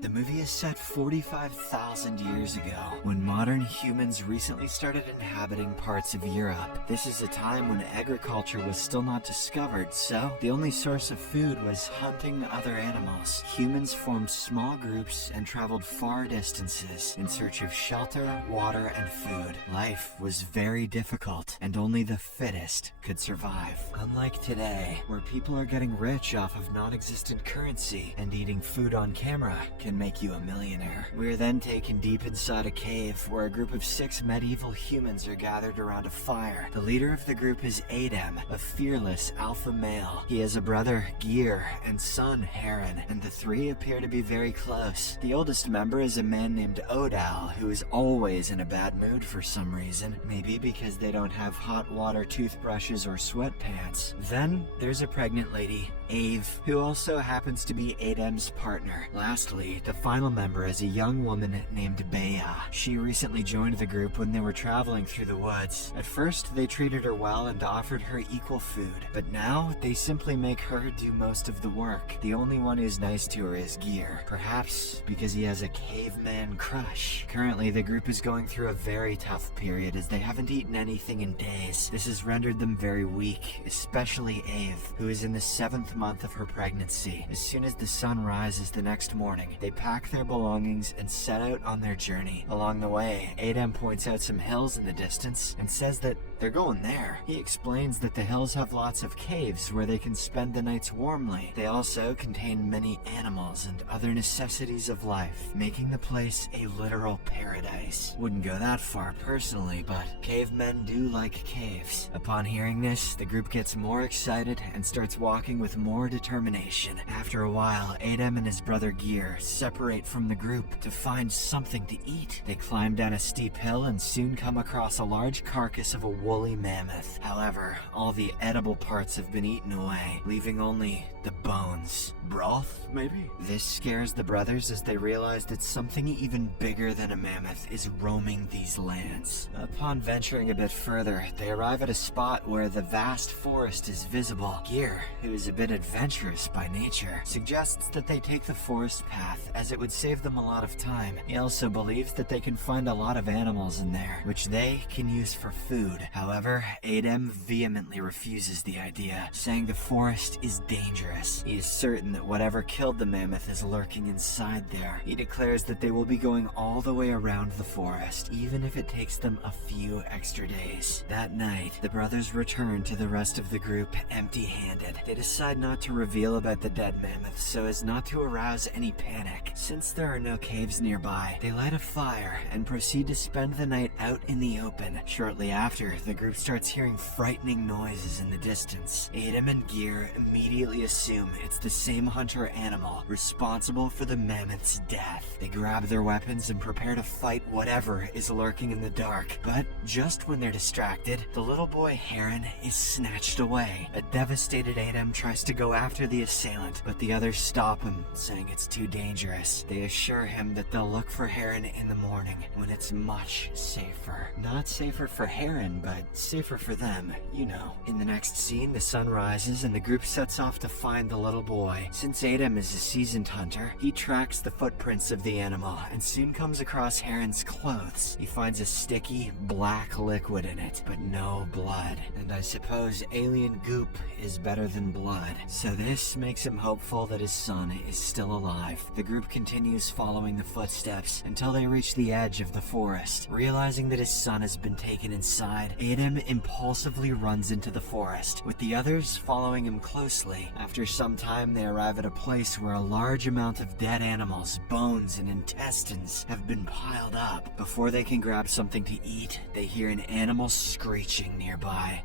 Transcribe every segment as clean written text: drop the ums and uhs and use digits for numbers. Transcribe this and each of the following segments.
The movie is set 45,000 years ago, when modern humans recently started inhabiting parts of Europe. This is a time when agriculture was still not discovered, so the only source of food was hunting other animals. Humans formed small groups and traveled far distances in search of shelter, water, and food. Life was very difficult, and only the fittest could survive. Unlike today, where people are getting rich off of non-existent currency, and eating food on camera can make you a millionaire. We're then taken deep inside a cave where a group of 6 medieval humans are gathered around a fire. The leader of the group is Adam, a fearless alpha male. He has a brother, Gear, and son, Heron, and the three appear to be very close. The oldest member is a man named Odal, who is always in a bad mood for some reason, maybe because they don't have hot water toothbrushes or sweatpants. Then there's a pregnant lady, Ave, who also happens to be Adam's partner. Lastly, the final member is a young woman named Bea. She recently joined the group when they were traveling through the woods. At first, they treated her well and offered her equal food, but now they simply make her do most of the work. The only one who's nice to her is Gear, perhaps because he has a caveman crush. Currently, the group is going through a very tough period as they haven't eaten anything in days. This has rendered them very weak, especially Ave, who is in the 7th month of her pregnancy. As soon as the sun rises the next morning, they pack their belongings and set out on their journey. Along the way, Adam points out some hills in the distance and says that they're going there. He explains that the hills have lots of caves where they can spend the nights warmly. They also contain many animals and other necessities of life, making the place a literal paradise. Wouldn't go that far personally, but cavemen do like caves. Upon hearing this, the group gets more excited and starts walking with more determination. After a while, Adam and his brother Gear separate from the group to find something to eat. They climb down a steep hill and soon come across a large carcass of a woolly mammoth. However, all the edible parts have been eaten away, leaving only the bones. Broth, maybe? This scares the brothers as they realize that something even bigger than a mammoth is roaming these lands. Upon venturing a bit further, they arrive at a spot where the vast forest is visible. Gear, who is a bit adventurous by nature, suggests that they take the forest path as it would save them a lot of time. He also believes that they can find a lot of animals in there, which they can use for food. However, Adam vehemently refuses the idea, saying the forest is dangerous. He is certain that whatever killed the mammoth is lurking inside there. He declares that they will be going all the way around the forest, even if it takes them a few extra days. That night, the brothers return to the rest of the group empty-handed. They decide not to reveal about the dead mammoth so as not to arouse any panic. Since there are no caves nearby, they light a fire and proceed to spend the night out in the open. Shortly after, the group starts hearing frightening noises in the distance. Adam and Gear immediately assume it's the same hunter animal responsible for the mammoth's death. They grab their weapons and prepare to fight whatever is lurking in the dark. But just when they're distracted, the little boy Heron is snatched away. A devastated Adam tries to go after the assailant, but the others stop him, saying it's too dangerous. They assure him that they'll look for Heron in the morning, when it's much safer. Not safer for Heron, but safer for them, you know. In the next scene, the sun rises and the group sets off to find the little boy. Since Adam is a seasoned hunter, he tracks the footprints of the animal and soon comes across Heron's clothes. He finds a sticky, black liquid in it, but no blood. And I suppose alien goop is better than blood. So this makes him hopeful that his son is still alive. The group continues following the footsteps until they reach the edge of the forest. Realizing that his son has been taken inside, Adam impulsively runs into the forest, with the others following him closely. After some time, they arrive at a place where a large amount of dead animals, bones, and intestines have been piled up. Before they can grab something to eat, they hear an animal screeching nearby.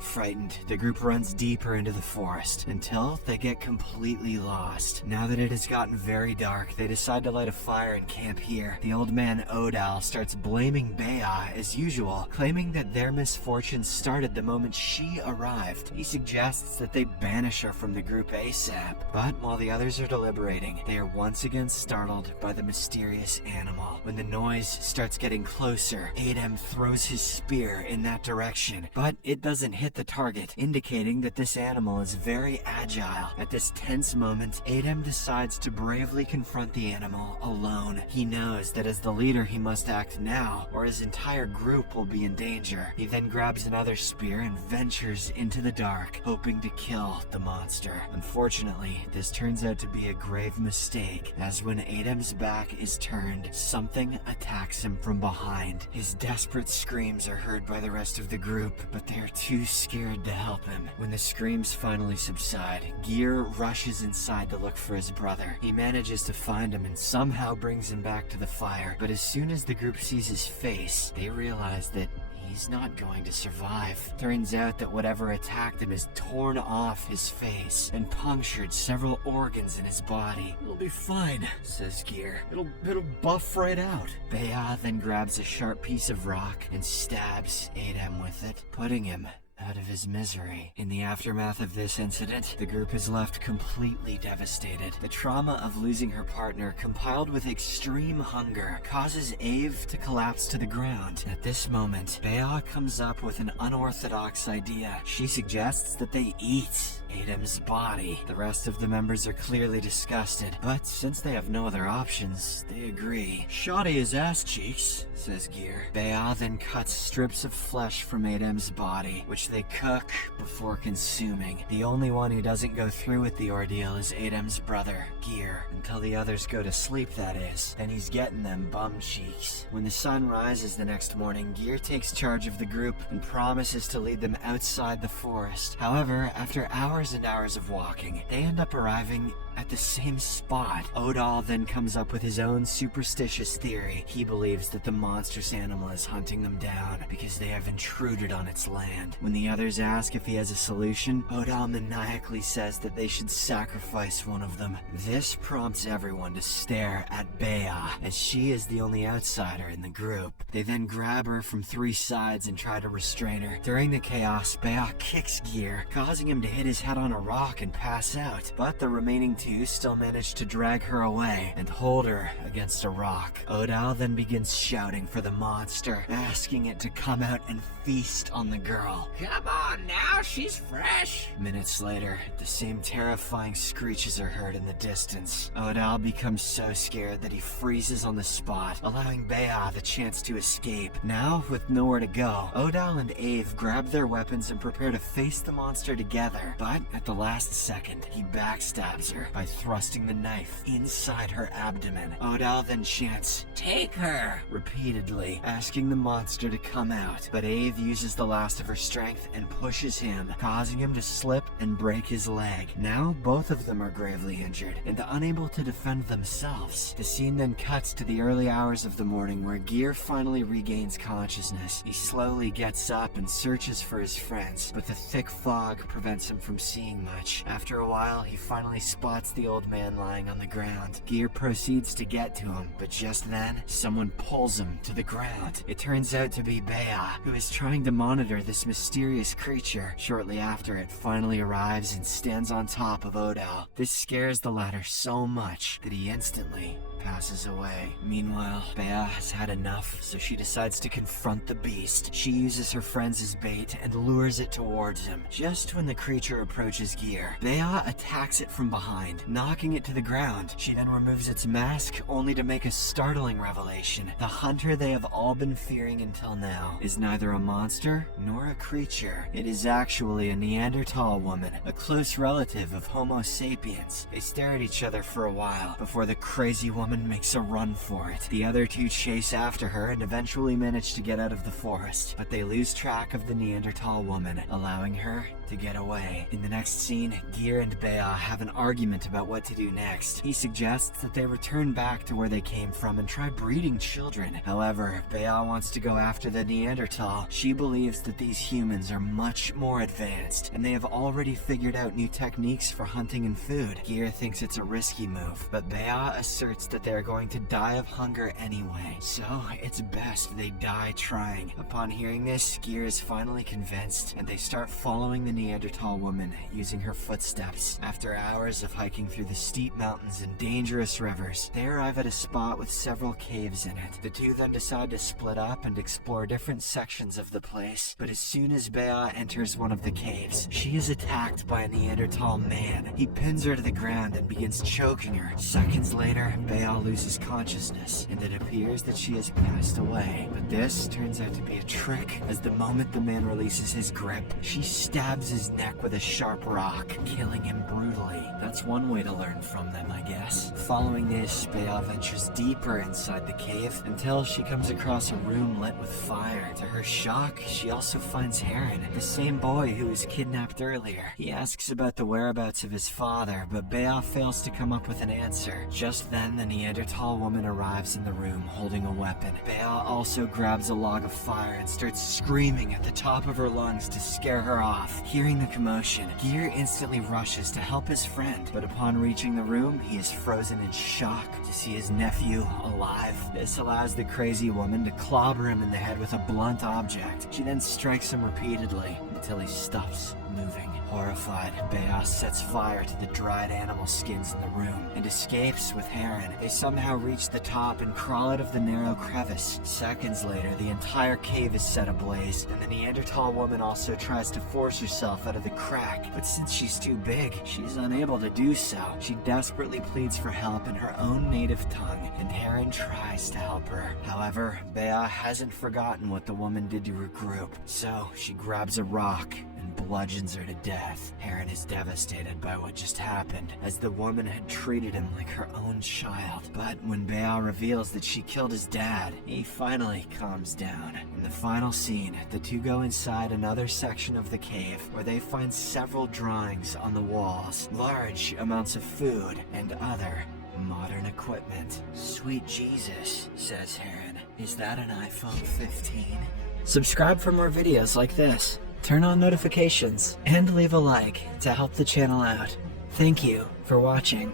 Frightened, the group runs deeper into the forest until they get completely lost. Now that it has gotten very dark, they decide to light a fire and camp here. The old man Odal starts blaming Bea as usual, claiming that their misfortune started the moment she arrived. He suggests that they banish her from the group ASAP. But while the others are deliberating, they are once again startled by the mysterious animal. When the noise starts getting closer, Adam throws his spear in that direction, but it doesn't hit the target, indicating that this animal is very agile. At this tense moment, Adem decides to bravely confront the animal alone. He knows that as the leader he must act now, or his entire group will be in danger. He then grabs another spear and ventures into the dark, hoping to kill the monster. Unfortunately, this turns out to be a grave mistake, as when Adem's back is turned, something attacks him from behind. His desperate screams are heard by the rest of the group, but they are too scared to help him. When the screams finally subside, Gear rushes inside to look for his brother. He manages to find him and somehow brings him back to the fire, but as soon as the group sees his face, they realize that he's not going to survive. Turns out that whatever attacked him is torn off his face and punctured several organs in his body. "It'll be fine," says Gear. It'll buff right out. Bea then grabs a sharp piece of rock and stabs Adem with it, putting him out of his misery. In the aftermath of this incident, the group is left completely devastated. The trauma of losing her partner, compiled with extreme hunger, causes Ave to collapse to the ground. At this moment, Bea comes up with an unorthodox idea. She suggests that they eat Adem's body. The rest of the members are clearly disgusted, but since they have no other options, they agree. "Shoddy his ass cheeks," says Gear. Bea then cuts strips of flesh from Adem's body, which they cook before consuming. The only one who doesn't go through with the ordeal is Adem's brother, Gear, until the others go to sleep, that is. Then he's getting them bum cheeks. When the sun rises the next morning, Gear takes charge of the group and promises to lead them outside the forest. However, after hours and hours of walking, they end up arriving at the same spot. Odal then comes up with his own superstitious theory. He believes that the monstrous animal is hunting them down because they have intruded on its land. When the others ask if he has a solution, Odal maniacally says that they should sacrifice one of them. This prompts everyone to stare at Bea, as she is the only outsider in the group. They then grab her from three sides and try to restrain her. During the chaos, Bea kicks Gear, causing him to hit his head on a rock and pass out, but the remaining two still manage to drag her away and hold her against a rock. Odal then begins shouting for the monster, asking it to come out and feast on the girl. "Come on now, she's fresh!" Minutes later, the same terrifying screeches are heard in the distance. Odal becomes so scared that he freezes on the spot, allowing Bea the chance to escape. Now, with nowhere to go, Odal and Ave grab their weapons and prepare to face the monster together, but at the last second, he backstabs her by thrusting the knife inside her abdomen. Odal then chants, "Take her!" repeatedly, asking the monster to come out, but Ave uses the last of her strength and pushes him, causing him to slip and break his leg. Now both of them are gravely injured and unable to defend themselves. The scene then cuts to the early hours of the morning, where Gear finally regains consciousness. He slowly gets up and searches for his friends, but the thick fog prevents him from seeing much. After a while, he finally spots the old man lying on the ground. Gear proceeds to get to him, but just then, someone pulls him to the ground. It turns out to be Bea, who is trying to monitor this mysterious creature. Shortly after, it finally arrives and stands on top of Odal. This scares the latter so much that he instantly passes away. Meanwhile, Bea has had enough, so she decides to confront the beast. She uses her friends as bait and lures it towards him. Just when the creature approaches Gear, Bea attacks it from behind, knocking it to the ground. She then removes its mask, only to make a startling revelation. The hunter they have all been fearing until now is neither a monster nor a creature. It is actually a Neanderthal woman, a close relative of Homo sapiens. They stare at each other for a while before the crazy woman makes a run for it. The other two chase after her and eventually manage to get out of the forest, but they lose track of the Neanderthal woman, allowing her to get away. In the next scene, Gear and Bea have an argument about what to do next. He suggests that they return back to where they came from and try breeding children. However, Bea wants to go after the Neanderthal. She believes that these humans are much more advanced, and they have already figured out new techniques for hunting and food. Gear thinks it's a risky move, but Bea asserts that that they are going to die of hunger anyway, so it's best they die trying. Upon hearing this, Gear is finally convinced, and they start following the Neanderthal woman using her footsteps. After hours of hiking through the steep mountains and dangerous rivers, they arrive at a spot with several caves in it. The two then decide to split up and explore different sections of the place, but as soon as Bea enters one of the caves, she is attacked by a Neanderthal man. He pins her to the ground and begins choking her. Seconds later, Bea loses consciousness, and it appears that she has passed away. But this turns out to be a trick, as the moment the man releases his grip, she stabs his neck with a sharp rock, killing him brutally. That's one way to learn from them, I guess. Following this, Bea ventures deeper inside the cave until she comes across a room lit with fire. To her shock, she also finds Heron, the same boy who was kidnapped earlier. He asks about the whereabouts of his father, but Bea fails to come up with an answer. Just then, the Neanderthal woman arrives in the room holding a weapon. Bea also grabs a log of fire and starts screaming at the top of her lungs to scare her off. Hearing the commotion, Gear instantly rushes to help his friend, but upon reaching the room, he is frozen in shock to see his nephew alive. This allows the crazy woman to clobber him in the head with a blunt object. She then strikes him repeatedly until he stops moving. Horrified, Bea sets fire to the dried animal skins in the room and escapes with Heron. They somehow reach the top and crawl out of the narrow crevice. Seconds later, the entire cave is set ablaze, and the Neanderthal woman also tries to force herself out of the crack, but since she's too big, she's unable to do so. She desperately pleads for help in her own native tongue, and Heron tries to help her. However, Bea hasn't forgotten what the woman did to her group, so she grabs a rock and bludgeons her to death. Heron is devastated by what just happened, as the woman had treated him like her own child. But when Bea reveals that she killed his dad, he finally calms down. In the final scene, the two go inside another section of the cave, where they find several drawings on the walls, large amounts of food, and other modern equipment. "Sweet Jesus," says Heron. "Is that an iPhone 15? Subscribe for more videos like this. Turn on notifications and leave a like to help the channel out. Thank you for watching.